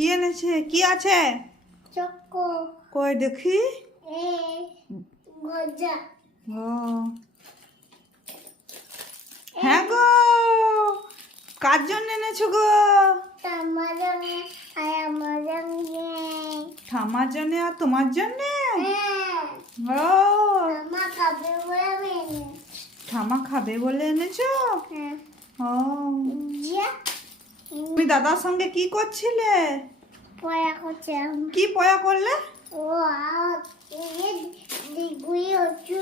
কি এনেছে? কি আছে? চকো। কই দেখি। এ গজা। ও। হ্যাঁ গো কার জন্য এনেছো গো? ঠামার জন্য আর তোমার জন্য? হ্যাঁ। ও। খাবে বলে ঠামা খাবে বলে এনেছো? হ্যাঁ। ও। তুমি দাদার সঙ্গে কি করছিলে? পড়া করছে কি পয়া করলে? ও দিগুই হচ্ছে।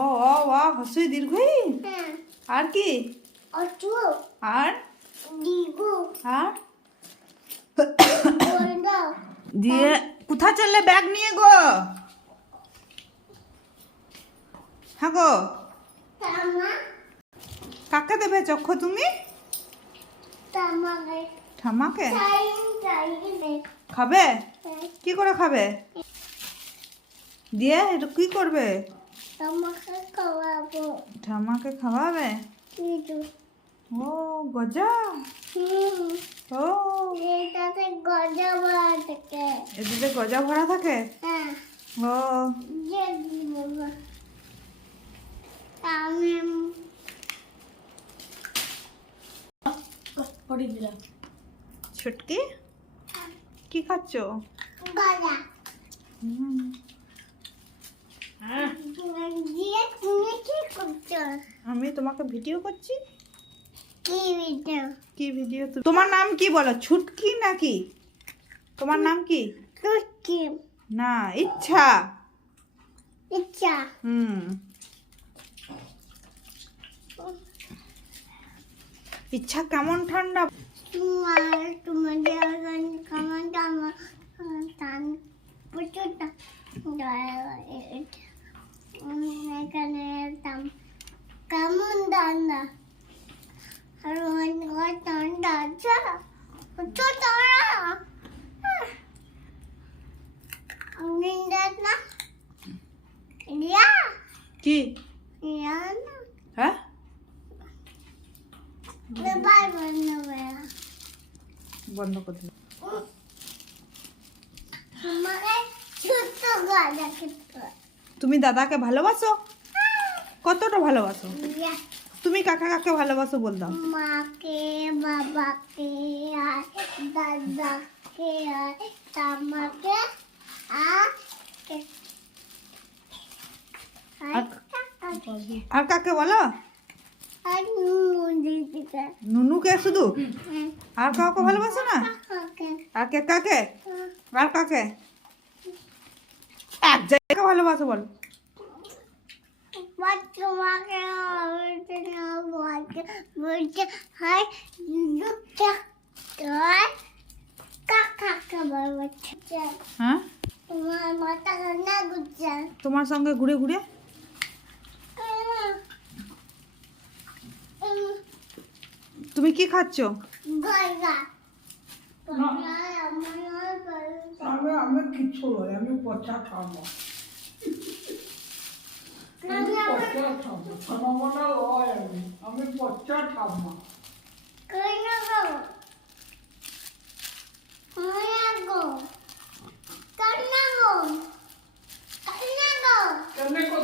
ও ও ওয়া হসুই দীর্ঘই? হ্যাঁ। আর কি? অচু আর? দিগু আর? দিয়ে কোথায় চললে ব্যাগ নিয়ে গো? হ্যাঁ গো। কাকে দেবে চক্ষু তুমি? চাইন খাবে? কি করে খাবে? দিয়ে এটা কি করবে? খাওয়াবে। ও গজা? ও। এটাতে গজা বড়া থেকে। এদিকে গজা ভরা থাকে? হ্যাঁ। ও। আমি ছুটকি? কি খাচ্ছ? কি আমি তোমাকে ভিডিও করছি। কি ভিডিও? তোমার নাম কি বলো? ছুটকি নাকি? তোমার নাম কি? না ইচ্ছা। ইচ্ছা। হুম। ইচ্ছা কেমন ঠান্ডা? তোমার তোমাদের কেমন প্রচুর এখানে কেমন ঠান্ডা আর অনেক ঠান্ডা আছে। প্রচুর ঠান্ডা। না? রিয়া? কি? রিয়া না? বন্ধ করে তুমি দাদাকে ভালোবাসো? কতটা ভালোবাসো? তুমি কাকা কাকে ভালোবাসো বল দাও। মাকে বাবাকে আর দাদাকে আর তামাকে আর কাকে বলো? নুনুকে শুধু? আর কাউকে ভালোবাসো না? আর কে কাকে? আর কাকে? এক জায়গাকে ভালোবাসো বল। হ্যাঁ? তোমার সঙ্গে ঘুরে ঘুরে? তুমি কি খাচ্ছ? আমি আমি কিচ্ছু নয় আমি পচা খাব। আমি পচা খাব।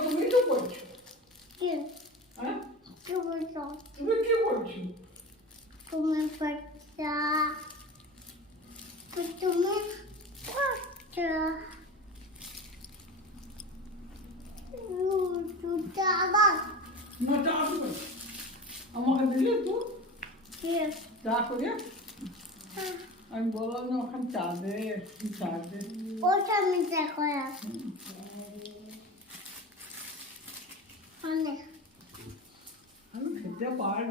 তুমি তো হ্যাঁ? তুমি কি বলছো? তুমি বাচ্চা। তুমি বাচ্চা না আসবে আমাকে দিলে তো? চা করে। আমি বললাম না ওখানে চা দে চা দে। ওটা আমি দেখো অনেক আমি খেতে পারি